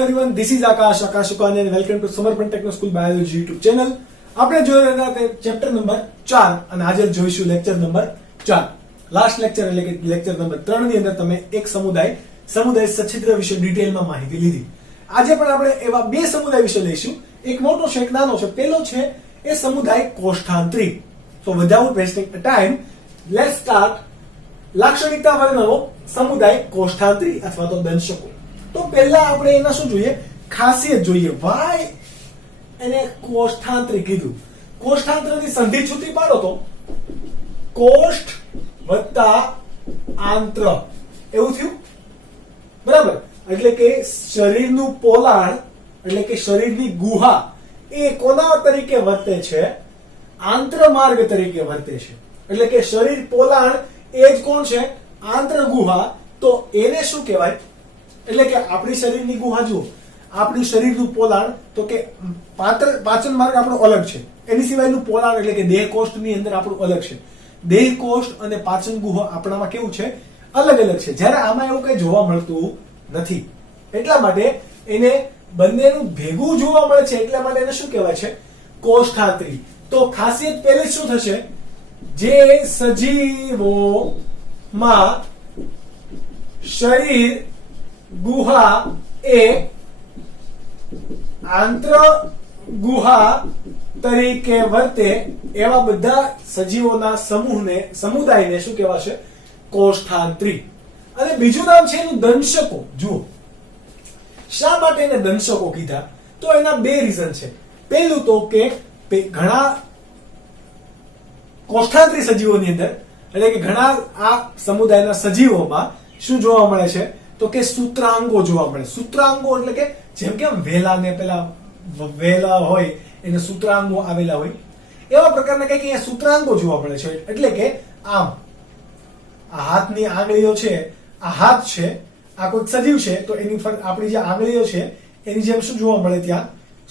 everyone, this is Akash Ukani and welcome to Samarpan Techno School Biology YouTube channel. આપણે જોઈ રહ્યા હતા chapter number 4 અને આજે જોઈશું લેક્ચર નંબર 4. લાસ્ટ લેક્ચર એટલે કે લેક્ચર નંબર 3 ની અંદર તમે એક સમુદાય સચ્છિદ્ર વિશે ડિટેલમાં માહિતી લીધી. આજે પણ આપણે એવા બે સમુદાય વિશે લઈશું. એક મોટો છે, એક નાનો છે. પહેલો છે એ સમુદાય કોષ્ઠાંતરી. So without wasting time, let's start. લાક્ષણિકતા વર્ણવો સમુદાય કોષ્ઠાંતરી અથવા તો દંશકો. તો પહેલા આપણે એના શું જોઈએ, ખાસિયત જોઈએ. વાય એને કોષ્ઠાંતરી કીધું. કોષ્ઠાંતરની સંધિ છૂટી પાડો તો કોષ્ઠ વત્તા આંત્ર એવું થયું, બરાબર. એટલે કે શરીરનું પોલાણ એટલે કે શરીરની ગુહા એ કોના તરીકે વર્તે છે? આંત્રમાર્ગ તરીકે વર્તે છે. એટલે કે શરીર પોલાણ એ જ કોણ છે? આંત્ર ગુહા. તો એને શું કહેવાય? એટલે કે આપણી શરીરની ગુહા જુઓ, આપણી શરીરનું પોલાણ તો કે પાચન માર્ગ આપણો અલગ છે, એની સિવાયનું પોલાણ એટલે કે દેહ કોષ્ઠની અંદર આપણું અલગ છે. દેહ કોષ્ઠ અને પાચન ગુહા આપણામાં કેવું છે? અલગ અલગ છે. જ્યારે આમાં એવું કઈ જોવા મળતું નથી. એટલા માટે એને બંનેનું ભેગું જોવા મળે છે. એટલા માટે એને શું કહેવાય છે? કોષ્ઠાંતરી. તો ખાસિયત પહેલી શું થશે? જે સજીવોમાં શરીર ગુહા એ આંત્ર ગુહા તરીકે વર્તે એવા બધા સજીવોના સમુદાયને શું કહેવાશે? કોષ્ઠાંતરી. અને બીજું નામ છે એનું દંશકો. જુઓ, શા માટે એને દંશકો કીધા? તો એના બે રીઝન છે. પહેલું તો કે ઘણા કોષ્ઠાંતરી સજીવોની અંદર એટલે કે ઘણા આ સમુદાયના સજીવોમાં શું જોવા મળે છે? તો કે સૂત્રાંગો જોવા મળે. સૂત્રાંગો એટલે કે જેમ કે વેલા ને પેલા વેલા હોય એને સૂત્રાંગો આવેલા હોય, એવા પ્રકારના કઈક અહીંયા સૂત્રાંગો જોવા મળે છે. એટલે કે આમ આ હાથની આંગળીઓ છે, આ હાથ છે, આ કોઈ સજીવ છે તો એની પર આપણી જે આંગળીઓ છે એની જેમ શું જોવા મળે? ત્યાં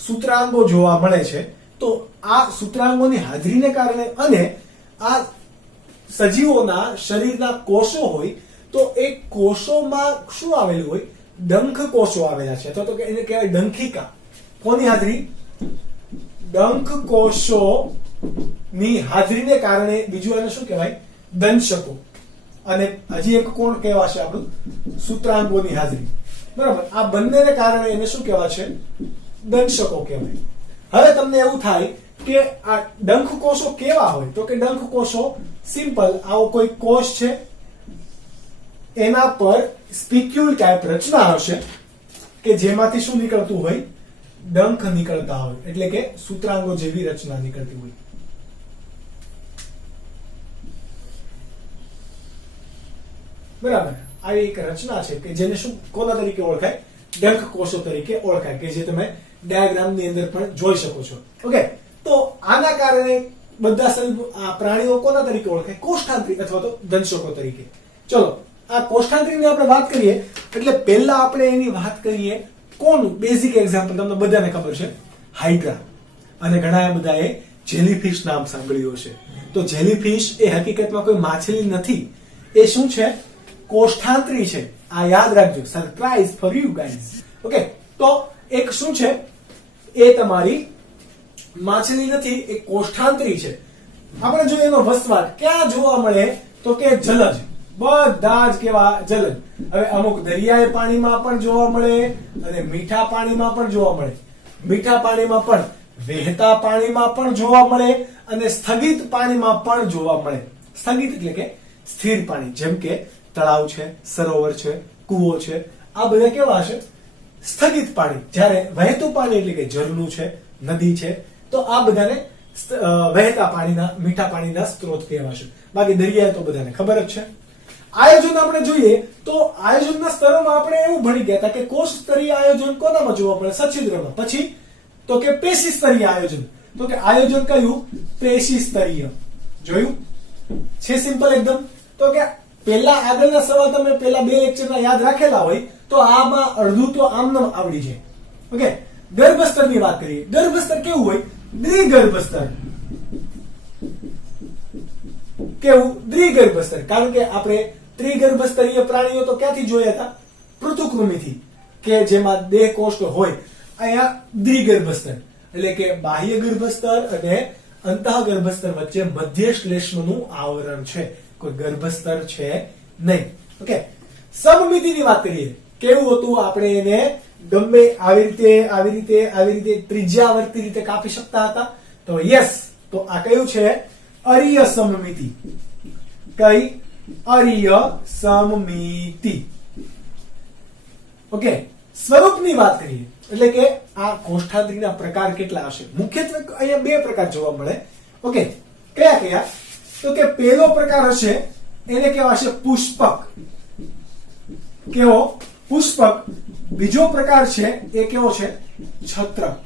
સૂત્રાંગો જોવા મળે છે. તો આ સૂત્રાંગોની હાજરીને કારણે અને આ સજીવોના શરીરના કોષો હોય તો એ કોષોમાં શું આવેલું હોય? ડંખ કોષો આવેલા છે, અથવા તો એને કહેવાય ડંખિકા. કોની હાજરી? ડંખ કોષો ની હાજરીને કારણે બીજું એને શું કહેવાય? દંશકો. અને હજી એક કોણ કહેવાશે? આપણું સૂત્રાંગોની હાજરી, બરાબર. આ બંનેને કારણે એને શું કહેવાશે? દંશકો કહેવાય. હવે તમને એવું થાય કે આ ડંખ કોષો કેવા હોય? તો કે ડંખ કોષો સિમ્પલ આવો કોઈ કોષ છે, એના પર સ્પિક્યુલ ટાઈપ રચના હશે કે જેમાંથી શું નીકળતું હોય? ડંખ નીકળતા હોય. એટલે કે સૂત્રાંગો જેવી રચના નીકળતી હોય. બરાબર. આવી એક રચના છે કે જેને શું કોના તરીકે ઓળખાય? ડંખ કોષો તરીકે ઓળખાય, કે જે તમે ડાયાગ્રામની અંદર પણ જોઈ શકો છો. ઓકે, તો આના કારણે બધા પ્રાણીઓ કોના તરીકે ઓળખાય? કોષ્ઠાંતરી અથવા તો દંશકો તરીકે. ચલો, આ કોષ્ઠાંતરીની આપણે વાત કરીએ એટલે પહેલા આપણે એની વાત કરીએ કોનું બેઝિક એક્ઝામ્પલ તમને બધાને ખબર છે, હાઇડ્રા. અને ઘણા બધાએ જેલીફિશ નામ સાંભળ્યું હશે. તો જેલીફિશ એ હકીકતમાં કોઈ માછલી નથી, એ શું છે? કોષ્ઠાંતરી છે. આ યાદ રાખજો, surprise for you guys. Okay, તો એક શું છે? એ તમારી માછલી નથી, એ કોષ્ઠાંતરી છે. આપણે જોઈએ એનો વસવાટ ક્યાં જોવા મળે? તો કે જલજ. બધા જ કેવા? જલજ. હવે અમુક દરિયાઈ પાણીમાં પણ જોવા મળે અને મીઠા પાણીમાં પણ જોવા મળે. મીઠા પાણીમાં પણ, વહેતા પાણીમાં પણ જોવા મળે અને સ્થગિત પાણીમાં પણ જોવા મળે. સ્થગિત એટલે કે સ્થિર પાણી, જેમ કે તળાવ છે, સરોવર છે, કૂવો છે, આ બધા કેવા હશે? સ્થગિત પાણી. જ્યારે વહેતું પાણી એટલે કે ઝરણું છે, નદી છે, તો આ બધાને વહેતા પાણીના, મીઠા પાણીના સ્ત્રોત કહેવાશે. બાકી દરિયા તો બધાને ખબર જ છે. આયોજન આપણે જોઈએ તો આયોજનના સ્તરોમાં આપણે એવું ભણી ગયા હતા કે કોષ સ્તરીય આયોજન કોનામાં જોવા મળે? સચ્છિદ્રમાં. પછી તો કે પેશી સ્તરીય આયોજન. તો કે આયોજન કયું? પેશી સ્તરીય. જોયું છે? સિમ્પલ એકદમ. તો કે પહેલા આગળના સવાલ તમે પહેલા બે લેક્ચરના યાદ રાખેલા હોય તો આમાં અડધું તો આમનામ આવડી જાય. ઓકે, ગર્ભસ્તરની વાત કરીએ. ગર્ભસ્તર કેવું હોય? દ્વિગર્ભસ્તર. કેવું? દ્વિગર્ભસ્તર. કારણ કે આપણે ત્રિગર્ભસ્તરીય પ્રાણીઓ તો ક્યાંથી જોયા હતા? પૃથુકૃમિથી. કે જેમાં દેહ કોષ્ઠ હોય, અહીંયા દ્વિગર્ભસ્તર એટલે કે બાહ્ય ગર્ભસ્તર અને અંતઃગર્ભસ્તર વચ્ચે મધ્ય શ્લેષ્મનું આવરણ છે, કોઈ ગર્ભસ્તર છે નહીં. ઓકે, સમમિતિની વાત કરીએ, કેવું હતું, આપણે એને ગમે આવી રીતે ત્રિજ્યાવર્તી રીતે કાપી શકતા હતા. તો યસ, તો આ કયું છે? અરીય સમમિતિ. કઈ? અરીય સમમિતિ. ઓકે, સ્વરૂપની વાત કરીએ એટલે કે આ કોષ્ઠાંતરીના પ્રકાર કેટલા હશે? મુખ્યત્વે અહીંયા બે પ્રકાર જોવા મળે. ઓકે, કયા કયા? તો કે પહેલો પ્રકાર હશે એને કહેવાશે પુષ્પક. કેવો? પુષ્પક. બીજો પ્રકાર છે એ કેવો છે? છત્રક.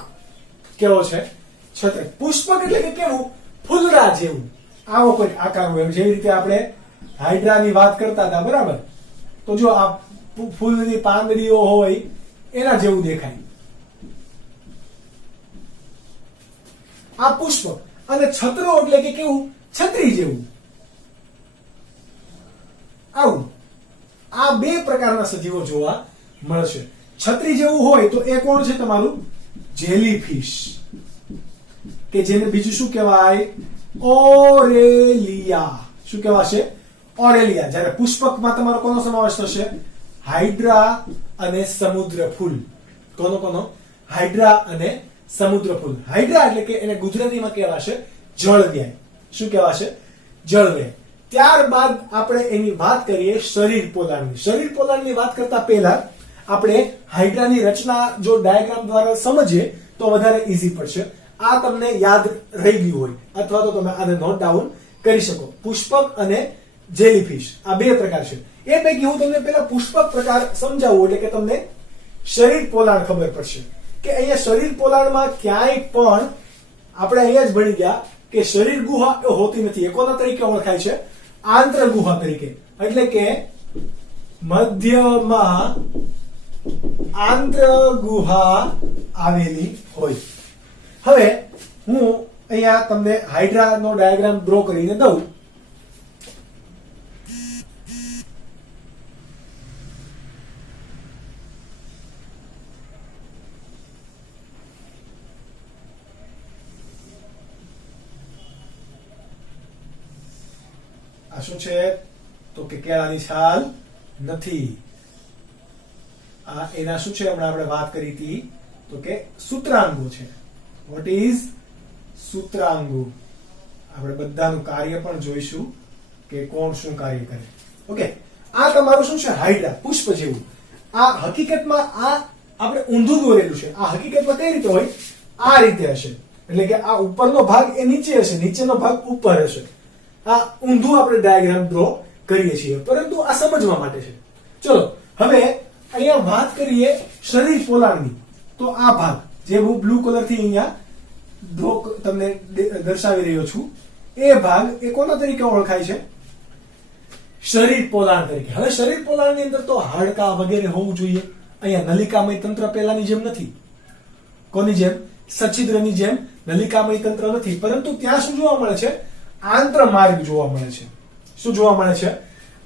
કેવો છે? છત્રક. પુષ્પક એટલે કે કેવું? ફૂલડા જેવું, આવો કોઈ આકાર હોય, જેવી રીતે આપણે હાઇડ્રાની વાત કરતા હતા, બરાબર? તો જો આ ફૂલની પાંદડીઓ હોય એના જેવું દેખાય, આ પુષ્પક. અને છત્રો એટલે કે કેવું? છત્રી જેવું, આવું. આ બે પ્રકારના સજીવો જોવા મળશે. છત્રી જેવું હોય તો એ કોણ છે? તમારું જેલીફિશ, કે જેને બીજું શું કહેવાય? ઓરેલિયા. શું કહેવાશે? ઓરેલિયા. જ્યારે પુષ્પકમાં તમારો કોનો સમાવેશ થશે? હાઇડ્રા અને સમુદ્ર ફૂલ. કોનો? હાઇડ્રા અને સમુદ્ર ફૂલ. હાઇડ્રા એટલે કે એને ગુજરાતીમાં કહેવાશે જળવ્યાય. શું કહેવાશે? જળવ્યાય. ત્યારબાદ આપણે એની વાત કરીએ શરીર પોલાણની. શરીર પોલાણની વાત કરતા પહેલા આપણે હાઇડ્રાની રચના જો ડાયાગ્રામ દ્વારા સમજીએ તો વધારે ઈઝી પડશે. આ તમને યાદ રહી ગયું હોય અથવા તો તમે આને નોટ ડાઉન કરી શકો. પુષ્પક અને જેલીફિશ આ બે પ્રકાર છે. એ પૈકી હું તમને પહેલા પુષ્પક પ્રકાર સમજાવું એટલે કે તમને શરીર પોલાણ ખબર પડશે. કે અહીંયા શરીર પોલાણમાં ક્યાંય પણ આપણે અહીંયા જ ભણી ગયા કે શરીર ગુહા એ હોતી નથી. એ કોના તરીકે ઓળખાય છે? આંત્ર ગુહા તરીકે. એટલે કે મધ્યમાં આંત્ર ગુહા આવેલી હોય. હવે હું અહીંયા તમને હાઇડ્રાનો ડાયાગ્રામ ડ્રો કરીને દઉં. આ શું છે? તો કે કેળાની છાલ નથી. આ એના શું છે? હમણાં આપણે વાત કરી હતી તો કે સૂત્રાંગો છે. વોટ ઇઝ સૂત્રાંગો? આપણે બધાનું કાર્ય પણ જોઈશું કે કોણ શું કાર્ય કરે. ઓકે, આ તમારું શું છે? હાઇડ્રા, પુષ્પ જેવું. આ હકીકતમાં આ આપણે ઊંધું દોરેલું છે. આ હકીકતમાં કઈ રીતે હોય? આ રીતે હશે. એટલે કે આ ઉપરનો ભાગ એ નીચે હશે, નીચેનો ભાગ ઉપર હશે. આ ઊંધું આપણે ડાયાગ્રામ ડ્રો કરીએ છીએ, પરંતુ આ સમજવા માટે છે. ચલો હવે અહીંયા વાત કરીએ શરીર પોલાણની. તો આ ભાગ જે હું બ્લુ કલર થી અહીંયા ડ્રો તમને દર્શાવી રહ્યો છું, એ ભાગ એ કોના તરીકે ઓળખાય છે? શરીર પોલાણ તરીકે. હવે શરીર પોલાણની અંદર તો હાડકાં વગેરે હોવું જોઈએ. અહીંયા નલિકામય તંત્ર પહેલાની જેમ નથી. કોની જેમ? સચ્છિદ્રની જેમ નલિકામય તંત્ર નથી. પરંતુ ત્યાં શું જોવા મળે છે? આંત્રમાર્ગ જોવા મળે છે. શું જોવા મળે છે?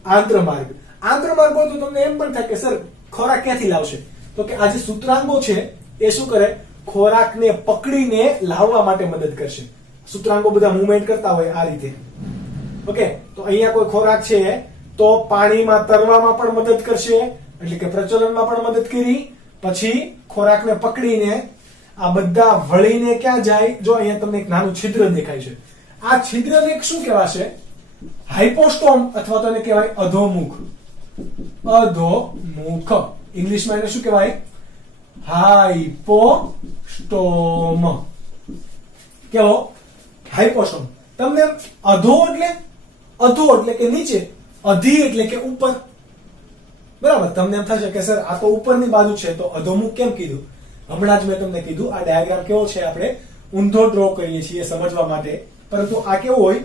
આંત્રમાર્ગ. આંત્રમાર્ગ હોય તો તમને એમ પણ થાય કે સર ખોરાક ક્યાંથી લાવશે? તો કે આ જે સૂત્રાંગો છે એ શું કરે? ખોરાકને પકડીને લાવવા માટે મદદ કરશે. સૂત્રાંગો બધા મૂવમેન્ટ કરતા હોય આ રીતે. ઓકે, તો અહીંયા કોઈ ખોરાક છે તો પાણીમાં તરવામાં પણ મદદ કરશે, એટલે કે પ્રચલનમાં પણ મદદ કરી. પછી ખોરાકને પકડીને આ બધા વળીને ક્યાં જાય? જો અહીંયા તમને એક નાનું છિદ્ર દેખાય છે. આ છિદ્રને શું કહેવાશે? હાઇપોસ્ટોમ અથવા તો એને કહેવાય અધોમુખ. અધોમુખ. ઇંગ્લિશમાં એને શું કહેવાય? હાઇપોસ્ટોમ. કેવો? હાઇપોસ્ટોમ. તમને અધો એટલે કે નીચે, અધી એટલે કે ઉપર. બરાબર? તમને એમ થશે કે સર આ તો ઉપરની બાજુ છે તો અધોમુખ કેમ કીધું? હમણાં જ મેં તમને કીધું આ ડાયાગ્રામ કેવો છે? આપણે ઊંધો ડ્રો કરીએ છીએ સમજવા માટે, પરંતુ આ કેવો હોય?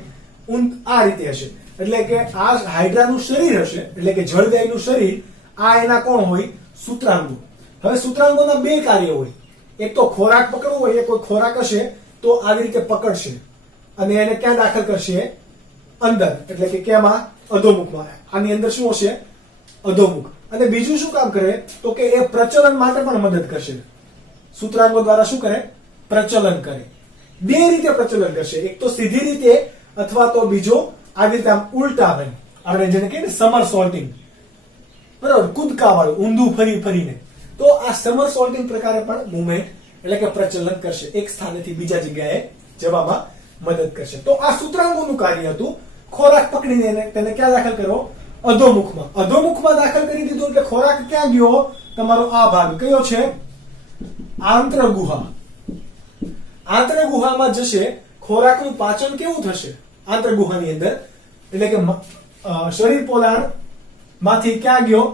આ રીતે હશે. એટલે કે આ હાઇડ્રાનું શરીર હશે, એટલે કે જળદાયનું શરીર. આ એના કોણ હોય? સૂત્રાંગો. હવે સૂત્રાંગોના બે કાર્ય હોય. એક તો ખોરાક પકડવો હોય, એ કોઈ ખોરાક હશે તો આવી રીતે પકડશે અને એને ક્યાં દાખલ કરશે? અંદર. એટલે કે કેમાં? અધોમુખમાં. આની અંદર શું હશે? અધોમુખ. અને બીજું શું કામ કરે તો કે એ પ્રચલન માટે પણ મદદ કરશે. સૂત્રાંગો દ્વારા શું કરે? પ્રચલન કરે. બે રીતે પ્રચલન કરશે, એક તો સીધી રીતે અથવા તો બીજો આવી રીતે આમ ઉલટા બને, આપણે જેને કહીએ ને સમરસોલ્ટિંગ, બરાબર, કૂદકા વાળું, ઊંધું ફરી ફરીને. તો આ સમરસોલ્ટિંગ પ્રકારે પણ મૂવમેન્ટ એટલે કે પ્રચલન કરશે, એક સ્થાનેથી બીજા જગ્યાએ જવામાં મદદ કરશે. તો આ સૂત્રાંગોનું કાર્ય હતું ખોરાક પકડીને તેને ક્યાં દાખલ કરવો? અધોમુખમાં. અધોમુખમાં દાખલ કરી દીધો એટલે ખોરાક ક્યાં ગયો? તમારો આ ભાગ કયો છે? આંતરગુહા. આંતરગુહામાં જશે. ખોરાકનું પાચન કેવું થશે આંતરગુહાની અંદર? એટલે કે શરીર પોલાણ માંથી ક્યાં ગયો?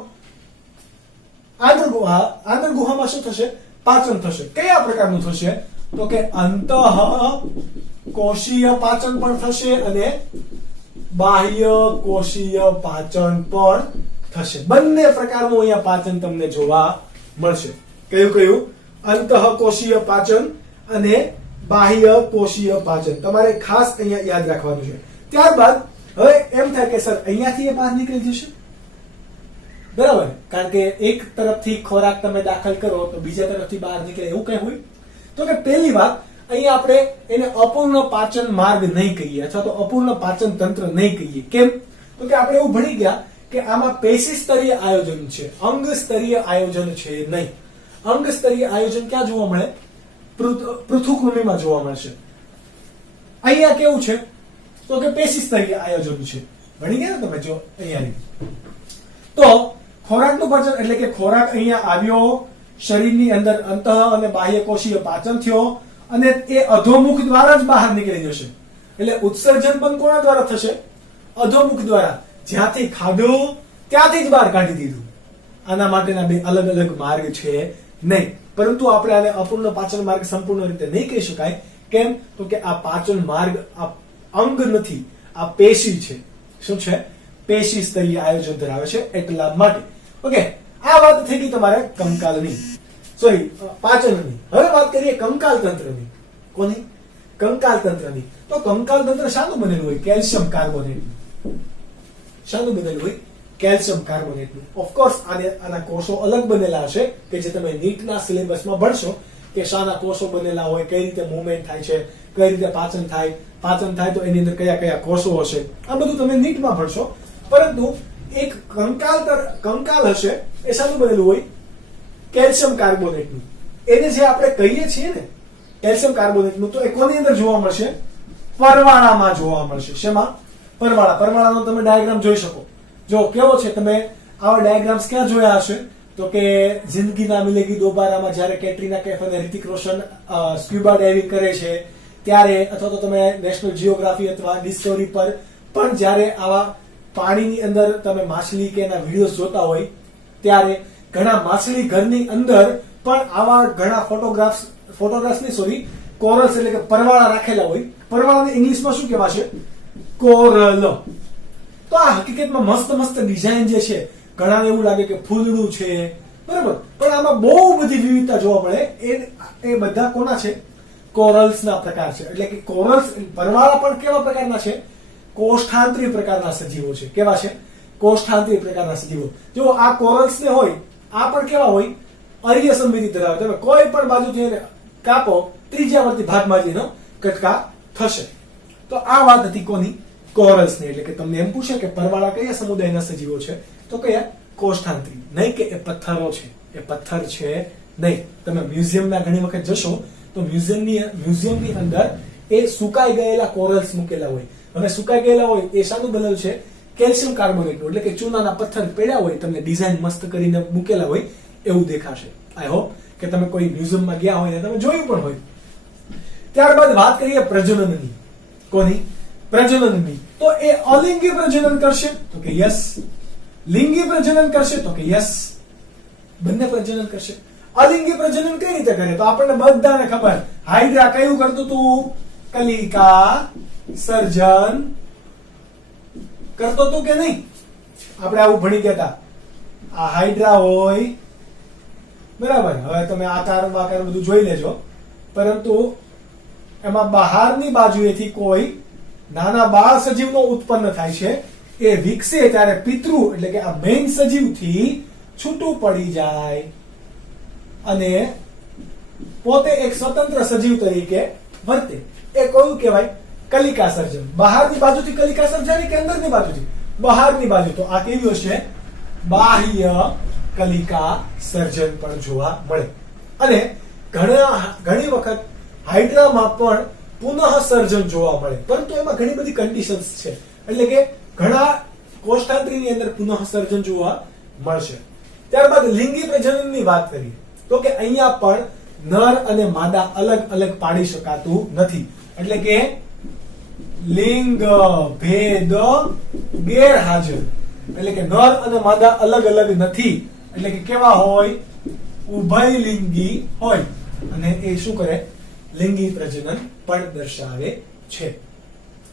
આંતરગુહા. આંતરગુહામાં શું થશે? પાચન થશે. કયા પ્રકારનું થશે? તો કે અંતઃ કોષીય પાચન પણ થશે અને બાહ્ય કોષીય પાચન પણ થશે. બંને પ્રકારનું અહીંયા પાચન તમને જોવા મળશે. કયું કયું? અંતઃ કોષીય પાચન અને બાહ્ય કોષીય પાચન. તમારે ખાસ અહીંયા યાદ રાખવાનું છે. ત્યારબાદ હવે એમ થાય કે સર અહીંયાથી એ બહાર નીકળી જશે, બરાબર, કારણ કે એક તરફથી ખોરાક તમે દાખલ કરો તો બીજા તરફથી બહાર નીકળે, એવું કઈ હોય? તો કે પહેલી વાત, અહીંયા આપણે એને અપૂર્ણ પાચન માર્ગ નહીં કહીએ અથવા તો અપૂર્ણ પાચન તંત્ર નહીં કહીએ. કેમ? તો કે આપણે એવું ભણી ગયા કે આમાં પેશી સ્તરીય આયોજન છે, અંગ સ્તરીય આયોજન છે નહીં. અંગ સ્તરીય આયોજન ક્યાં જોવા મળે? પૃથુકૃમિમાં જોવા મળશે. અહીંયા કેવું છે? તો કે પેશી સ્તરીય આયોજન છે. ભણી ગયા ને તમે? જો અહીંયા તો ખોરાકનું પાચન એટલે કે ખોરાક અહીંયા આવ્યો, શરીરની અંદર અંતઃ અને બાહ્ય કોષીય પાચન થયો અને એ અધોમુખ દ્વારા જ બહાર નીકળી જશે. એટલે ઉત્સર્જન પણ કોના દ્વારા થશે? અધોમુખ દ્વારા. જ્યાંથી ખાધું ત્યાંથી જ બહાર કાઢી દીધું. આના માટેના બે અલગ અલગ માર્ગ છે નહીં. પરંતુ આપણે આને અપૂર્ણ પાચન માર્ગ સંપૂર્ણ રીતે નહીં કહી શકાય. કેમ? તો કે આ પાચન માર્ગ આ અંગ નથી, આ પેશી છે. શું છે? પેશી સ્તરીય આયોજન ધરાવે છે, એટલા માટે. ઓકે, આ વાત થઈ ગઈ તમારે કંકાલની, સોરી પાચનની. હવે વાત કરીએ કંકાલ તંત્રની. કોની? કંકાલ તંત્રની. તો કંકાલ તંત્ર શાનું બનેલું હોય? કેલ્શિયમ કાર્બોનેટનું. શાનું બનેલું હોય? કેલ્શિયમ કાર્બોનેટનું. ઓફકોર્સ આના કોષો અલગ બનેલા હશે કે જે તમે નીટના સિલેબસમાં ભણશો કે શાના કોષો બનેલા હોય, કઈ રીતે મૂવમેન્ટ થાય છે, કઈ રીતે પાચન થાય, પાચન થાય તો એની અંદર કયા કયા કોષો હશે, આ બધું તમે નીટમાં ભણશો. પરંતુ એક કંકાલ હશે એ શાનું બનેલું હોય? કેલ્શિયમ કાર્બોનેટનું. એને જે આપણે કહીએ છીએ ને કેલ્શિયમ કાર્બોનેટનું, તો એ કોની અંદર જોવા મળશે? પરવાળામાં જોવા મળશે. શેમાં? પરવાળા. પરવાળાનો તમે ડાયાગ્રામ જોઈ શકો. જો કેવો છે? તમે આવા ડાયાગ્રામ્સ ક્યાં જોયા હશે? તો કે જિંદગી ના મિલેગી દોબારામાં જ્યારે કેટરીના કૈફ અને રિતિક રોશન સ્ક્યુબા ડાઇવિંગ કરે છે ત્યારે, અથવા તો તમે નેશનલ જીઓગ્રાફી અથવા ડિસ્કવરી પર પણ જ્યારે આવા પાણીની અંદર તમે માછલી કે એના વિડીયોઝ જોતા હોય ત્યારે ઘણા માછલી ઘરની અંદર પણ આવા ઘણા ફોટોગ્રાફ્સ ની સોરી કોરલ્સ એટલે કે પરવાળા રાખેલા હોય. પરવાળાને ઇંગ્લિશમાં શું કહેવાશે? કોરલ. તો આ હકીકતમાં મસ્ત મસ્ત ડિઝાઇન જે છે, ઘણાને એવું લાગે કે ફૂલડું છે, બરાબર, પણ આમાં બહુ બધી વિવિધતા જોવા મળે. એ બધા કોના છે? કોરલ્સ ના પ્રકાર છે. એટલે કે કોરલ્સ પરવાળા પણ કેવા પ્રકારના છે? કોષ્ઠાંતરી પ્રકારના સજીવો છે. કેવા છે? કોષ્ઠાંતરી પ્રકારના સજીવો. જો આ કોરલ્સ ને હોય, આ પણ કેવા હોય? અરીય સંવેદી ધરાવે. તમે કોઈ પણ બાજુથી એને કાપો, ત્રિજ્યાવર્તી ભાગમાં જ એનો કટકા થશે. તો આ વાત હતી કોની? કોરલ્સની. એટલે કે તમને એમ પૂછે કે પરવાળા કયા સમુદાયના સજીવો છે, તો કયા? કોષ્ઠાંતરી. નહીં કે એ પથ્થરો છે, એ પથ્થર છે નહીં. તમે મ્યુઝિયમના ઘણી વખત જશો તો મ્યુઝિયમની અંદર એ સુકાઈ ગયેલા કોરલ્સ મૂકેલા હોય. હવે સુકાઈ ગયેલા હોય એ શાનું બનેલું છે? કેલ્શિયમ કાર્બોનેટનું. એટલે કે ચૂનાના પથ્થર પડ્યા હોય, તમને ડિઝાઇન મસ્ત કરીને મૂકેલા હોય એવું દેખાશે. આઈ હોપ કે તમે કોઈ મ્યુઝિયમમાં ગયા હોય ને તમે જોયું પણ હોય. ત્યારબાદ વાત કરીએ પ્રજનનની. કોની? પ્રજનનની. તો એ અલિંગી પ્રજનન કરશે તો કે યસ. લિંગી પ્રજનન કરશે તો કે યસ. બંને પ્રજનન કરશે. અલિંગી પ્રજનન કઈ રીતે કરે? તો આપણને બધાને ખબર, હાઇડ્રા કયું કરતું હતું? કલિકા સર્જન કરતો હતું કે નહીં? આપણે આવું ભણી ગયા હતા. આ હાઇડ્રા હોય, બરાબર. હવે તમે આકાર બધું જોઈ લેજો. પરંતુ એમાં બહારની બાજુએથી કોઈ નાના બાળ સજીવનો ઉત્પન્ન થાય છે. એ વિકસે ત્યારે પિતૃ એટલે કે આ મેઇન સજીવથી છૂટું પડી જાય અને પોતે એક સ્વતંત્ર સજીવ તરીકે વર્તે, એ કયું કહેવાય? કલિકા સર્જન. બહારની બાજુથી કલિકા સર્જાણી કે અંદરની બાજુથી? બહારની બાજુ. તો આ કેવી હશે? બાહ્ય કલિકા સર્જન પણ જોવા મળે. અને ઘણી વખત હાઇડ્રામાં પણ પુનઃ સર્જન જોવા મળે, પરંતુ એમાં ઘણી બધી કન્ડિશન્સ છે. એટલે કે ઘણા કોષ્ઠાંતરીની અંદર પુનઃ સર્જન જોવા મળશે. ત્યારબાદ લિંગી પ્રજનનની વાત કરીએ તો કે અહીંયા પણ નર અને માદા અલગ અલગ પાડી શકાતું નથી. એટલે કે લિંગ ભેદ ગેરહાજર. એટલે કે નર અને માદા અલગ અલગ નથી. એટલે કે કેવા હોય? ઉભયલિંગી હોય. અને એ શું કરે? લિંગી પ્રજનન પણ દર્શાવે છે.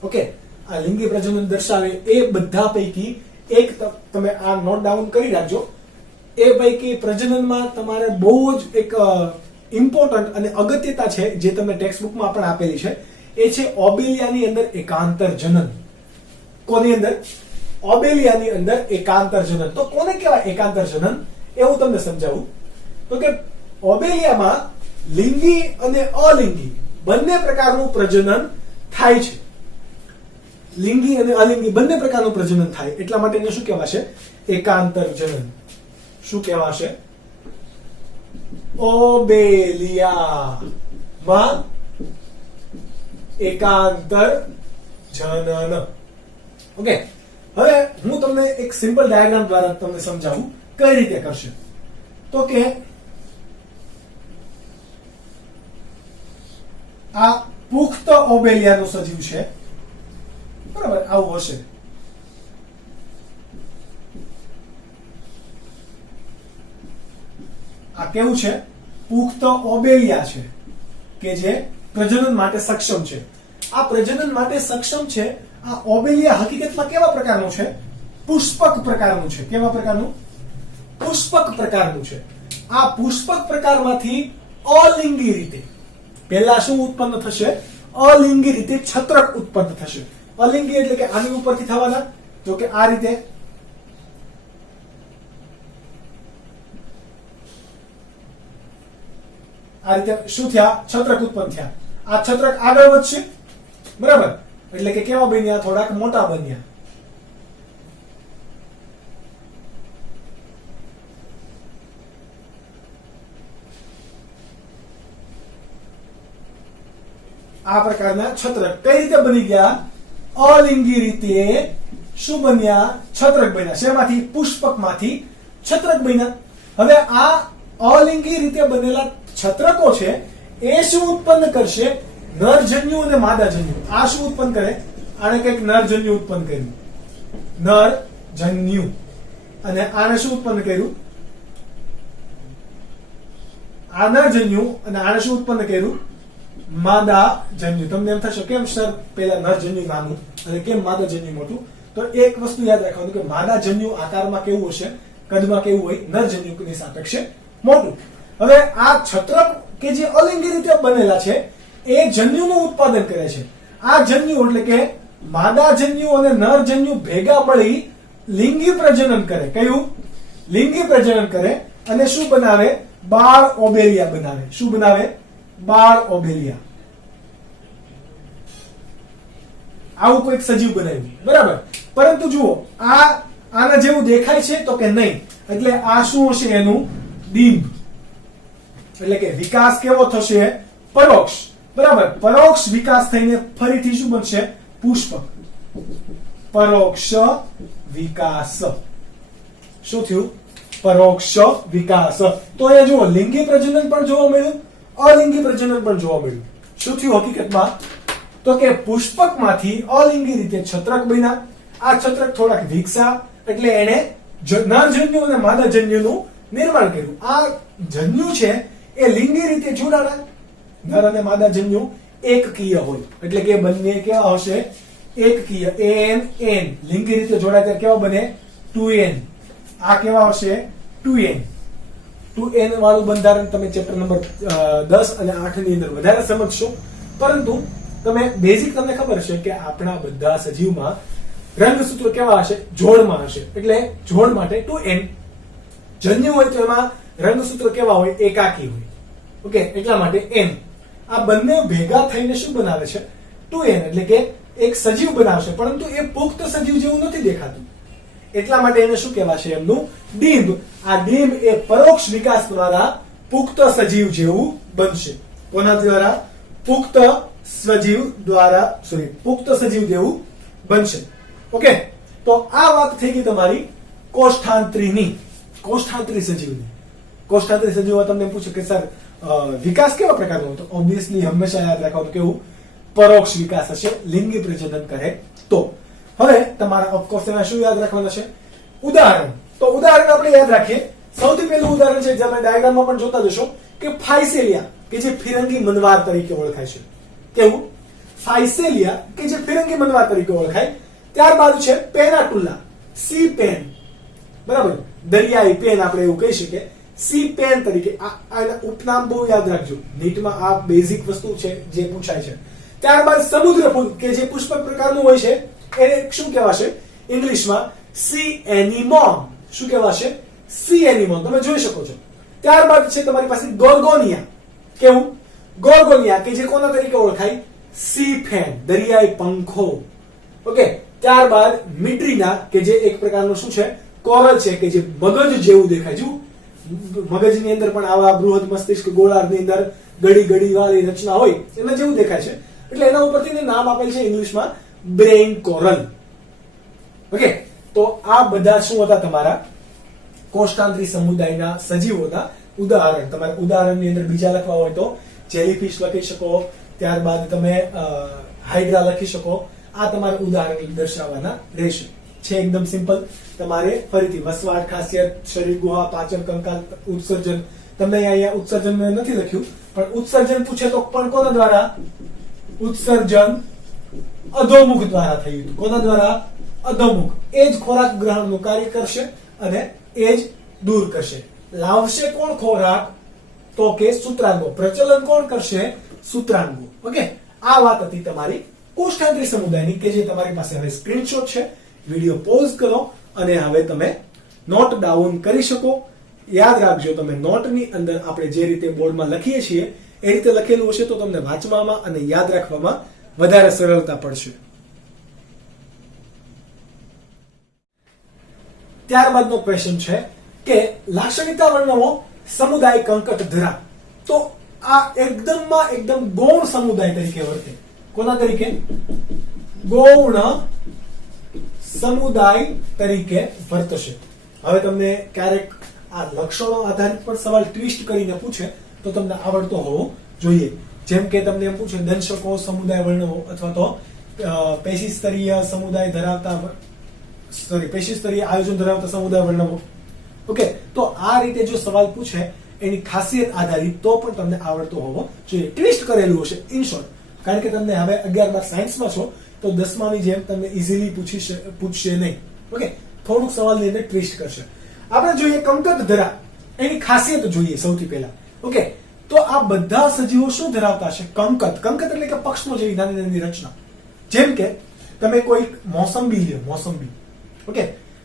ઓકે, આ લિંગી પ્રજનન દર્શાવે એ બધા પૈકી એક તમે આ નોટ ડાઉન કરી રાખજો. એ પૈકી પ્રજનનમાં તમારે બહુ જ એક ઇમ્પોર્ટન્ટ અને અગત્યતા છે, જે તમને ટેક્સ્ટ બુકમાં પણ આપેલી છે. એ છે ઓબેલિયાની અંદર એકાંતર જનન. કોની અંદર? ઓબેલિયાની અંદર એકાંતર જનન. તો કોને કહેવાય એકાંતર જનન? એ હું તમને સમજાવું. તો કે ઓબેલિયામાં લિંગી અને અલિંગી બંને પ્રકારનું પ્રજનન થાય છે. લિંગી અને અલિંગી બંને પ્રકારનું પ્રજનન થાય, એટલા માટે એને શું કહેવાશે? એકાંતર જનન. શું કહેવાશે? ઓબેલિયામાં એકાંતર જનન. ઓકે, હવે હું તમને એક સિમ્પલ ડાયાગ્રામ દ્વારા તમને સમજાવું કઈ રીતે કરશે. તો કે આ પુખ્ત ઓબેલિયાનું સજીવ છે, બરાબર? આવું હશે. આ કેવું છે? પુખ્ત ઓબેલિયા છે કે જે પ્રજનન માટે સક્ષમ છે. આ પ્રજનન માટે સક્ષમ છે. આ ઓબેલિયા હકીકતમાં કેવા પ્રકારનું છે? પુષ્પક પ્રકારનું છે. કેવા પ્રકારનું? પુષ્પક પ્રકારનું છે. આ પુષ્પક પ્રકારમાંથી અલિંગી રીતે પહેલા શું ઉત્પન્ન થશે? અલિંગી રીતે છત્રક ઉત્પન્ન થશે. અલિંગી એટલે કે આની ઉપરથી થવાના, તો કે આ રીતે. આ રીતે શું થયા? છત્રક ઉત્પન્ન થયા. આ છત્રક આગળ વધશે, બરાબર? એટલે કે કેવા બન્યા? થોડાક મોટા બન્યા. આ પ્રકારના છત્રક કઈ રીતે બની ગયા? અલિંગી રીતે શું બન્યા? છત્રક બન્યા. શેમાંથી? પુષ્પકમાંથી છત્રક બન્યા. હવે આ અલિંગી રીતે બનેલા છત્રકો છે એ શું ઉત્પન્ન કરશે? નરજન્યુ અને માદાજન્યુ. આ શું ઉત્પન્ન કરે? આને કંઈક નરજન્યુ ઉત્પન્ન કર્યું, નરજન્યુ. અને આને શું ઉત્પન્ન કર્યું? આ નરજન્યુ. અને આને શું ઉત્પન્ન કર્યું? માદાજન્યુ. તમને એમ થશે કેમ સર પેલા નરજન્યુ નાનું અને કેમ માદાજન્યુ મોટું? તો એક વસ્તુ યાદ રાખવાનું કે માદાજન્યુ આકારમાં કેવું હશે? કદમાં કેવું હોય? નરજન્યુની સાપેક્ષે મોટું. હવે આ છત્રક કે જે અલિંગી રીતે બનેલા છે એ જન્યુનું ઉત્પાદન કરે છે. આ જન્યુ એટલે કે માદાજન્યુ અને નરજન્યુ ભેગા મળી લિંગી પ્રજનન કરે. કયું? લિંગી પ્રજનન કરે. અને શું બનાવે? બાળ ઓબેલિયા બનાવે. શું બનાવે? બાળ ઓબેલિયા. આવું કોઈક સજીવ બનાવ્યું, બરાબર? પરંતુ જુઓ, આના જેવું દેખાય છે તો કે નહીં. એટલે આ શું હશે? એનું ડિંબ. એટલે કે વિકાસ કેવો થશે? પરોક્ષ, બરાબર? પરોક્ષ વિકાસ થઈને ફરીથી શું બનશે? પુષ્પક. પરોક્ષ વિકાસ. શું થયું? પરોક્ષ વિકાસ. તો એ જુઓ, લિંગી પ્રજનન પણ જોવા મળ્યું, અલિંગી પ્રજનન પણ જોવા મળ્યું. શું થયું હકીકતમાં? તો કે પુષ્પકમાંથી અલિંગી રીતે છત્રક બન્યા. આ છત્રક થોડાક વિકસા એટલે એને નરજન્યુ અને માદાજન્યુનું નિર્માણ કર્યું. આ જન્યુ છે એ લિંગી રીતે જોડાણા. નર અને માદાજન્યુ એકકીય હોય એટલે કે બંને કેવા હશે? એકકીય. એન એન લિંગી રીતે જોડાય ત્યારે કેવા બને? 2n. આ કેવા હશે? 2n. 2n વાળું બંધારણ તમે ચેપ્ટર નંબર 10 અને 8 ની અંદર વધારે સમજશો. પરંતુ તમે બેઝિક તમને ખબર છે કે આપણા બધા સજીવમાં રંગસૂત્રો કેવા હશે? જોડમાં હશે. એટલે જોડ માટે 2n. જન્યુ હોય તો એમાં રંગસૂત્ર કેવા હોય? એકાકી હોય. ઓકે, એટલા માટે n. આ બંને ભેગા થઈને શું બનાવે છે? 2n, એટલે કે એક સજીવ બનાવશે, પરંતુ એ પુખ્ત સજીવ જેવું નથી દેખાતું. એટલા માટે એને શું કહેવાશે? એમનું ડિંબ. આ ડિંબ એ પરોક્ષ વિકાસ દ્વારા પુખ્ત સજીવ જેવું બનશે. કોના દ્વારા? પુખ્ત સજીવ જેવું બનશે. ઓકે, તો આ વાત થઈ ગઈ તમારી કોષ્ઠાંતરીની, કોષ્ઠાંતરી સજીવની. કોષ્ઠાંતરી સજીવમાં તમને પૂછે કે સર વિકાસ કેવા પ્રકારનો હોય? તો ઓબ્વિયસલી હંમેશા યાદ રાખવાનું કેવું? પરોક્ષ વિકાસ હશે, લિંગી પ્રજનન કરે તો. હવે તમારા ઓફકોર્સ એમાં શું યાદ રાખવાનું છે? ઉદાહરણ. તો ઉદાહરણ આપણે યાદ રાખીએ. સૌથી પહેલું ઉદાહરણ છે, જે તમે ડાયાગ્રામમાં પણ જોતા જશો, કે ફાઇસેલિયા, કે જે ફિરંગી મનવાર તરીકે ઓળખાય છે. કેવું? ફાઇસેલિયા, કે જે ફિરંગી મનવાર તરીકે ઓળખાય. ત્યારબાદ છે પેનાટુલા, સી પેન. બરાબર, દરિયાઈ પેન આપણે એવું કહી શકીએ. સી પેન તરીકે આના ઉપનામ બહુ યાદ રાખજો. નીટમાં આ બેઝિક વસ્તુ છે જે પૂછાય છે. ત્યારબાદ સમુદ્ર ફૂલ, કે જે પુષ્પક પ્રકારનું હોય છે, એને શું કહેવાશે ઇંગ્લિશમાં? સી એનિમોન. શું કહેવાશે? સી એનિમોન. તમે જોઈ શકો છો. ત્યારબાદ છે તમારી પાસે ગોર્ગોનિયા. કેવું? ગોર્ગોનિયા, કે જે કોના તરીકે ઓળખાય? સી ફેન, દરિયાઈ પંખો. ઓકે, ત્યારબાદ મિડ્રીના, કે જે એક પ્રકારનું શું છે? કોરલ છે, કે જે મગજ જેવું દેખાય છે. મગજની અંદર પણ આવા બૃહદ મસ્તિષ્ક ગોળાર્ધની અંદર ગડી વાળી રચના હોય એના જેવું દેખાય છે. એટલે એના ઉપરથી નામ આપેલ છે ઇંગ્લિશમાં બ્રેઇન કોરલ. ઓકે, તો આ બધા શું હતા? તમારા કોષ્ઠાંતરી સમુદાયના સજીવોના ઉદાહરણ. તમારે ઉદાહરણની અંદર બીજા લખવા હોય તો જેલીફિશ લખી શકો, ત્યારબાદ તમે હાઇડ્રા લખી શકો. આ તમારે ઉદાહરણ દર્શાવવાના રહેશે. છે એકદમ સિમ્પલ. તમારે ફરીથી વસવાટ, ખાસિયત, શરીર ગુહા, પાચન, કંકાલ, ઉત્સર્જન. તમને અહીંયા ઉત્સર્જન મેં નથી લખ્યું, પણ ઉત્સર્જન પૂછે તો પણ કોના દ્વારા? ઉત્સર્જન અધોમુખ દ્વારા થયું હતું. કોના દ્વારા? અધોમુખ. એ જ ખોરાક ગ્રહણનું કાર્ય કરશે અને એ જ દૂર કરશે. લાવશે કોણ ખોરાક? તો કે સૂત્રાંગો. પ્રચલન કોણ કરશે? સૂત્રાંગો. ઓકે, આ વાત હતી તમારી કોષ્ઠાંતરી સમુદાયની, કે જે તમારી પાસે હવે સ્ક્રીનશોટ છે. વિડીયો પોઝ કરો અને હવે તમે નોટ ડાઉન કરી શકો. યાદ રાખજો, તમે નોટની અંદર આપણે જે રીતે બોર્ડમાં લખીએ છીએ એ રીતે લખેલું હશે તો તમને વાંચવામાં અને યાદ રાખવામાં વધારે સરળતા પડશે. ત્યારબાદનો ક્વેશ્ચન છે કે લાક્ષણિકતા વર્ણવો સમુદાય કંકટધરા. તો આ એકદમ ગૌણ સમુદાય તરીકે વર્તે. કોના તરીકે? ગૌણ સમુદાય તરીકે વર્તશે. હવે તમને ક્યારેક આ લક્ષણો આધારિત પર સવાલ ટ્વિસ્ટ કરીને પૂછે તો તમને આવડતો હોવો જોઈએ. જેમ કે તમને એમ પૂછે દંશકો સમુદાય વર્ણવો, અથવા તો પેશી સ્તરીય આયોજન ધરાવતા સમુદાય વર્ણવો. ઓકે, તો આ રીતે જો સવાલ પૂછે એની ખાસિયત આધારિત તો પણ તમને આવડતો હોવો જોઈએ. ટ્વિસ્ટ કરેલું હશે ઇન શોર્ટ. કારણ કે તમને હવે 11 સાયન્સમાં છો તો 10માની જેમ તમને ઇઝીલી પૂછશે નહીં. ઓકે, થોડુંક સવાલની અંદર ટ્વિસ્ટ કરશે. આપણે જોઈએ કંકટધરા, એની ખાસિયત જોઈએ સૌથી પહેલા. ઓકે, તો આ બધા સજીવો શું ધરાવતા હશે? કંકટ એટલે કે પક્ષમો જેવી નાની નાની રચના. જેમ કે તમે કોઈ મોસંબી લ્યો, મોસંબી. ઓકે,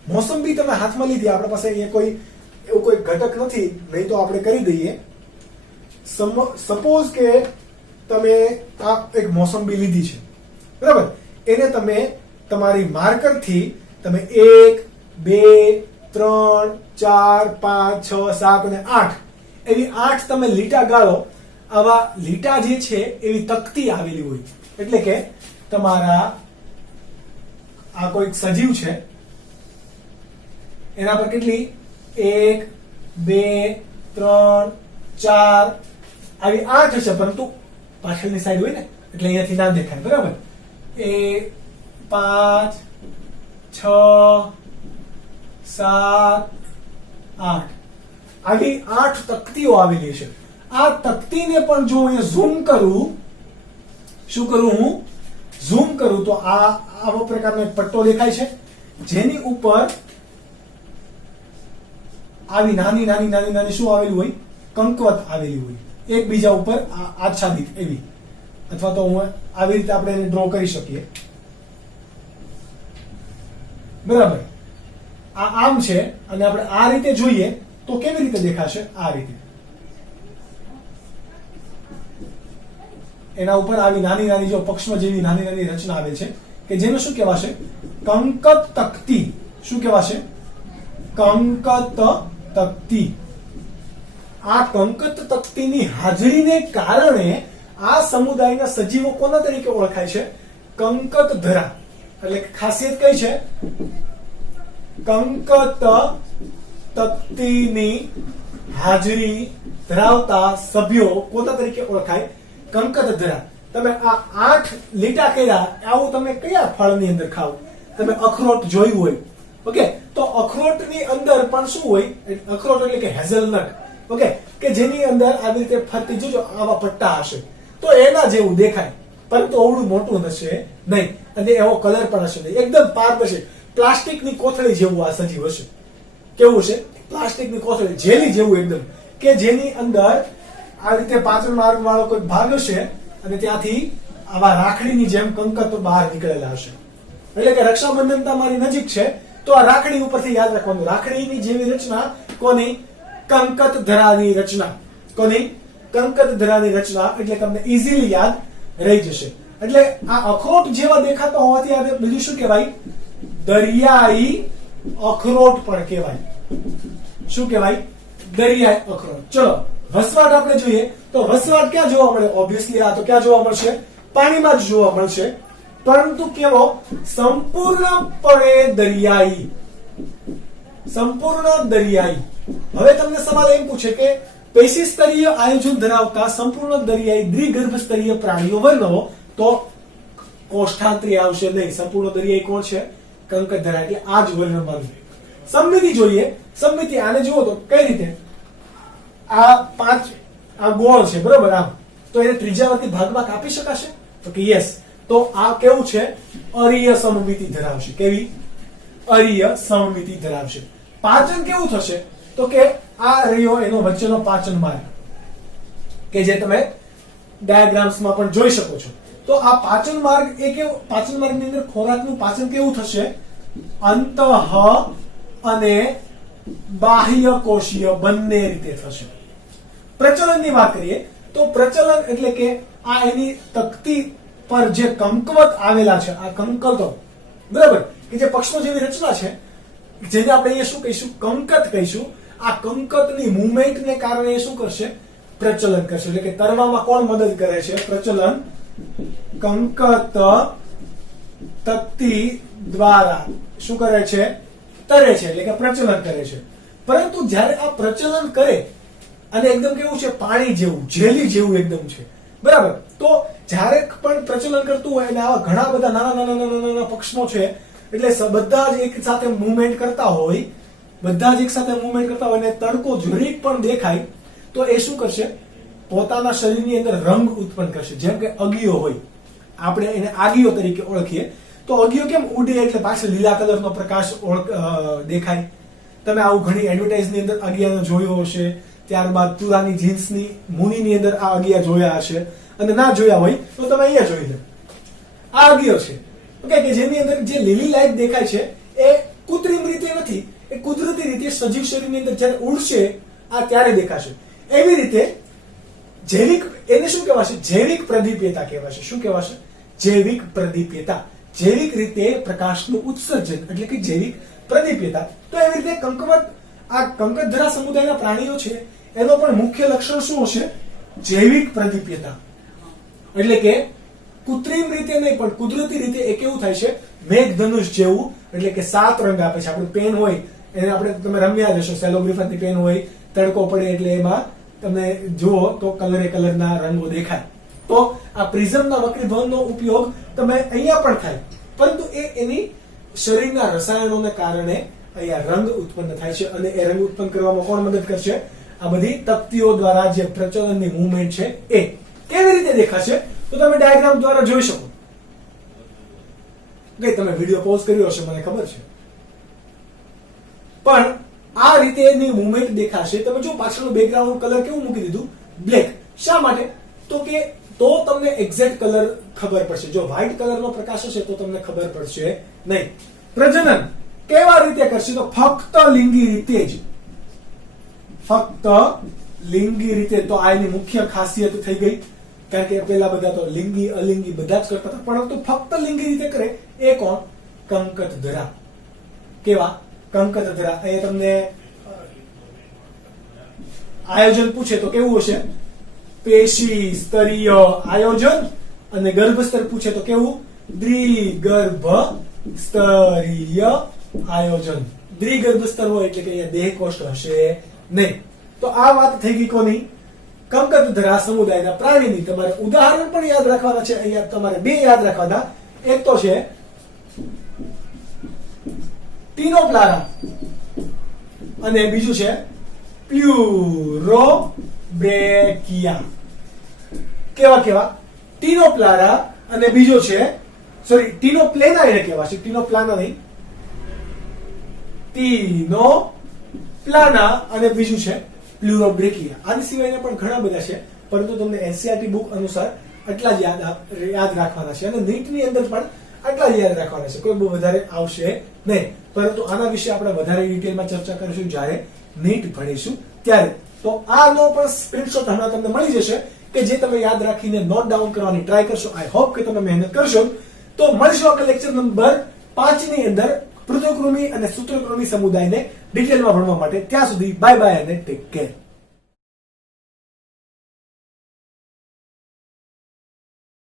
મોસંબી તમે હાથમાં લીધી, આપણા પાસે અહીંયા કોઈ એવું કોઈ ઘટક નથી, નહીં તો આપણે કરી દઈએ. સપોઝ કે તમે આ એક મોસંબી લીધી છે, બરાબર. એને તમે તમારી માર્કરથી તમે 1, 2, 3, 4, 5, 6, 7 અને 8 એવી 8 તમે લીટા ગાળો. આવા લીટા જે છે એવી તકતી આવેલી હોય. એટલે કે તમારા આ કોઈક સજીવ છે, એના પર કેટલી? 1, 2, 3, 4 આવી 8 હશે, પરંતુ પાછળની સાઈડ હોય ને એટલે અહીંયાથી ના દેખાય, બરાબર. 1, 5, 6, 7, 8 આવી 8 તકતીઓ આવેલી છે. આ તકતીને પણ જો હું ઝૂમ કરું, શું કરું? હું ઝૂમ કરું તો આવો પ્રકારનો એક પટ્ટો દેખાય છે, જેની ઉપર આવી નાની શું આવેલું હોય? કંકવત આવેલી હોય, એકબીજા ઉપર આચ્છાદિત એવી. અથવા તો હું આવી રીતે આપણે એને ડ્રો કરી શકીએ, બરાબર. આ આમ છે અને આપણે આ રીતે જોઈએ તો કેવી રીતે દેખાશે? આ રીતે. એના ઉપર આવી નાની નાની જો પક્ષમાં જેવી નાની નાની રચના આવે છે કે જેને શું કહેવાશે? કંકત તક્તી. શું કહેવાશે? કંકત તક્તી. આ કંકત તક્તીની હાજરીને કારણે આ સમુદાયના સજીવો કોના તરીકે ઓળખાય છે? કંકત ધરા. એટલે ખાસિયત કઈ છે? કંકત તક્તીની હાજરી ધરાવતા સભ્યો કોના તરીકે ઓળખાય? કંકત ધરા. તમે આ 8 લીટા કર્યા, આવું તમે કયા ફળની અંદર ખાવ? તમે અખરોટ જોયું હોય, ઓકે, તો અખરોટની અંદર પણ શું હોય? અખરોટ એટલે કે હેઝલનટ, ઓકે, કે જેની અંદર આવી રીતે ફરતી જોજો આવા પટ્ટા હશે, તો એના જેવું દેખાય, પરંતુ અવડું મોટું હશે નહીં અને એવો કલર પણ હશે નહીં, એકદમ પારદર્શક પ્લાસ્ટિકની કોથળી જેવું આ સજીવ હશે. કેવું છે? પ્લાસ્ટિકની કોથળી, જેલી જેવું એકદમ, કે જેની અંદર આ રીતે પાચન માર્ગ વાળો કોઈ ભાગ હશે અને ત્યાંથી આવા રાખડીની જેમ કંકર બહાર નીકળેલા હશે. એટલે કે રક્ષાબંધન તમારી નજીક છે તો આ રાખડી ઉપરથી યાદ રાખવાનું, રાખડીની જેવી રચના કોની? કંકત ધરાની રચના. કોની? કંકત ધરાની રચના. એટલે તમને ઈઝીલી યાદ રહી જશે. એટલે આ અખરોટ જેવા દેખાતા હોવાથી આ બીજું શું કહેવાય? દરિયાઈ અખરોટ પણ કહેવાય. શું કહેવાય? દરિયાઈ અખરોટ. ચલો વસવાટ આપણે જોઈએ તો વસવાટ ક્યાં જોવા મળે? ઓબ્વિયસલી આ તો ક્યાં જોવા મળશે? પાણીમાં જ જોવા મળશે, પરંતુ કેવો? સંપૂર્ણપણે દરિયાઈ. સંપૂર્ણ દરિયાઈ. હવે તમને સવાલ એમ પૂછે કે પેશી સ્તરીય આયોજન ધરાવતા સંપૂર્ણ દરિયાઈ દ્વિગર્ભ સ્તરીય પ્રાણીઓ વર્ણવો, તો કોષ્ઠાંતરી આવશે નહીં. સંપૂર્ણ દરિયાઈ કોણ છે? કંકત ધરા. એટલે આ જ વર્ણવાનું. સમમિતિ જોઈએ. સમમિતિ આને જુઓ તો કઈ રીતે? આ 5 આ ગોળ છે, બરોબર? આમ તો એને ત્રિજ્યાવર્તી ભાગમાં કાપી શકાશે? તો કે યસ. તો આ કેવું છે? અરીય સમમિતિ ધરાવશે. કેવી? અરીય સમમિતિ ધરાવશે. પાચન કેવું થશે? તો કે આ રહ્યો એનો વચ્ચેનો પાચન માર્ગ, કે જે તમે ડાયાગ્રામ્સમાં પણ જોઈ શકો છો. તો આ પાચન માર્ગ એ કેવું? પાચન માર્ગની અંદર ખોરાકનું પાચન કેવું થશે? અંતઃ અને બાહ્ય કોષીય બંને રીતે થશે. પ્રચલનની વાત કરીએ તો પ્રચલન એટલે કે આ એની તકતી પર જે કંકવત આવેલા છે, આ કંકતો, બરાબર, કે જે પક્ષો જેવી રચના છે, જેને આપણે અહીંયા શું કહીશું? કંકત કહીશું. આ કંકતની મૂવમેન્ટને કારણે એ શું કરશે? પ્રચલન કરશે. એટલે કે તરવામાં કોણ મદદ કરે છે? પ્રચલન. કંકત તકતી દ્વારા શું કરે છે? તરે છે, એટલે કે પ્રચલન કરે છે. પરંતુ જ્યારે આ પ્રચલન કરે અને એકદમ કેવું છે? પાણી જેવું, જેલી જેવું એકદમ છે, બરાબર? તો જ્યારે પણ પ્રચલન કરતું હોય અને આવા ઘણા બધા નાના નાના નાના પક્ષમો છે, એટલે બધા જ એક સાથે મૂવમેન્ટ કરતા હોય, બધા જ એક સાથે મૂવમેન્ટ કરતા હોય અને તડકો જરીક પણ દેખાય તો એ શું કરશે? પોતાના શરીરની અંદર રંગ ઉત્પન્ન કરશે. જેમ કે અગીઓ હોય, આપણે એને આગીઓ તરીકે ઓળખીએ, તો અગીઓ કેમ ઉડે? એટલે પાછળ લીલા કલરનો પ્રકાશ દેખાય. તમે આવું ઘણી એડવર્ટાઇઝની અંદર અગિયાનો જોયો હશે. ત્યારબાદ તુરાની જીન્સની મુનીની અંદર આ અગિયા જોયા હશે, અને ના જોયા હોય તો તમે અહીંયા જોઈ લો. આ અગિયો છે, ઓકે, કે જેની અંદર જે લીલી લાઈટ દેખાય છે એ કૃત્રિમ રીતે નથી, એ કુદરતી રીતે સજીવ શરીરની અંદર જ્યારે ઉડશે આ ત્યારે દેખાશે. એવી રીતે જૈવિક, એને શું કહેવાશે? જૈવિક પ્રદીપ્યતા કહેવાશે. શું કહેવાશે? જૈવિક પ્રદીપ્યતા. જૈવિક રીતે પ્રકાશનું ઉત્સર્જન એટલે કે જૈવિક પ્રદીપ્યતા. તો એવી રીતે કંકવત, આ કંકતધરા સમુદાયના પ્રાણીઓ છે એનો પણ મુખ્ય લક્ષણ શું હશે? જૈવિક પ્રદીપ્યતા. એટલે કે કૃત્રિમ રીતે નહીં પણ કુદરતી રીતે એ કેવું થાય છે? મેઘધનુષ જેવું. એટલે કે 7 રંગ આપે છે. આપણું પેન હોય એને આપણે તમે રમ્યા જશો, સેલોગ્રીફરની પેન હોય, તડકો પડે એટલે એમાં તમે જુઓ તો કલરના રંગો દેખાય. તો આ પ્રિઝમના વક્રીભવનનો ઉપયોગ તમે અહીંયા પણ થાય, પરંતુ એ એની શરીરના રસાયણોને કારણે અહીંયા રંગ ઉત્પન્ન થાય છે અને એ રંગ ઉત્પન્ન કરવામાં કોણ મદદ કરશે? આ બધી તકતીઓ દ્વારા જે પ્રચલનની મૂવમેન્ટ છે એ. કેવી રીતે દેખાશે? તો તમે ડાયાગ્રામ દ્વારા જોઈ શકો. કે તમે વિડિયો પોઝ કર્યો હશે મને ખબર છે, પણ આ રીતે એની મૂવમેન્ટ દેખાશે. તમે જો પાછળનું બેકગ્રાઉન્ડ કલર કેવું મૂકી દીધું? બ્લેક. શા માટે? તો કે તો તમને એક્ઝેક્ટ કલર ખબર પડશે. જો વ્હાઇટ કલરનો પ્રકાશ હશે તો તમને ખબર પડશે નહીં. પ્રજનન કેવા રીતે કરશે? તો ફક્ત લિંગી રીતે જ. ફક્ત લિંગી રીતે, તો આ એની મુખ્ય ખાસિયત થઈ ગઈ, કારણ કે પેલા બધા તો લિંગી અલિંગી બધા જ કરતા હતા, પરંતુ ફક્ત લિંગી રીતે કરે એ કોણ? કંકતધરા. કેવા? કંકતધરા. અહીંયા તમને આયોજન પૂછે તો કેવું હશે? પેશી સ્તરીય આયોજન. અને ગર્ભસ્તર પૂછે તો કેવું? દ્વિગર્ભ સ્તરીય આયોજન. દ્વિગર્ભ સ્તર હોય એટલે કે અહીંયા દેહકોષ્ઠ હશે નહીં. તો આ વાત થઈ ગઈ કોની? કંકતધરા સમુદાયના પ્રાણીની. તમારે ઉદાહરણ પણ યાદ રાખવાના છે. અહીંયા તમારે બે યાદ રાખવાના. એક તો છે ટીનોપ્લારા અને બીજું છે પ્લ્યુરોબ્રેકિયા. કેવા કેવા? ટીનોપ્લારા અને બીજો છે સોરી ટીનોપ્લેના એને કહેવાશે. ટીનોપ્લાના નહીં, ટીનોપ્લાના અને બીજું છે પ્લ્યુરોબ્રેકિયા. આની સિવાયના પણ ઘણા બધા છે, પરંતુ તમને એનસીઈઆરટી બુક અનુસાર આટલા જ યાદ રાખવાના છે. અને નીટની અંદર પણ આટલા જ યાદ રાખવાના છે. કોઈ બહુ વધારે આવશે નહીં, પરંતુ આના વિશે આપણે વધારે ડિટેલમાં ચર્ચા કરીશું જ્યારે નીટ ભણીશું ત્યારે. તો આનો પણ સ્ક્રીનશોટ હમણાં તમને મળી જશે કે જે તમે યાદ રાખીને નોટ ડાઉન કરવાની ટ્રાય કરશો. આઈ હોપ કે તમે મહેનત કરશો. તો મળીશું આપણે લેક્ચર નંબર 5 ની અંદર પૃથુકૃમિ અને સૂત્રકૃમિ સમુદાયને ડિટેલમાં ભણવા માટે. ત્યાં સુધી બાય બાય અને ટેક કેર.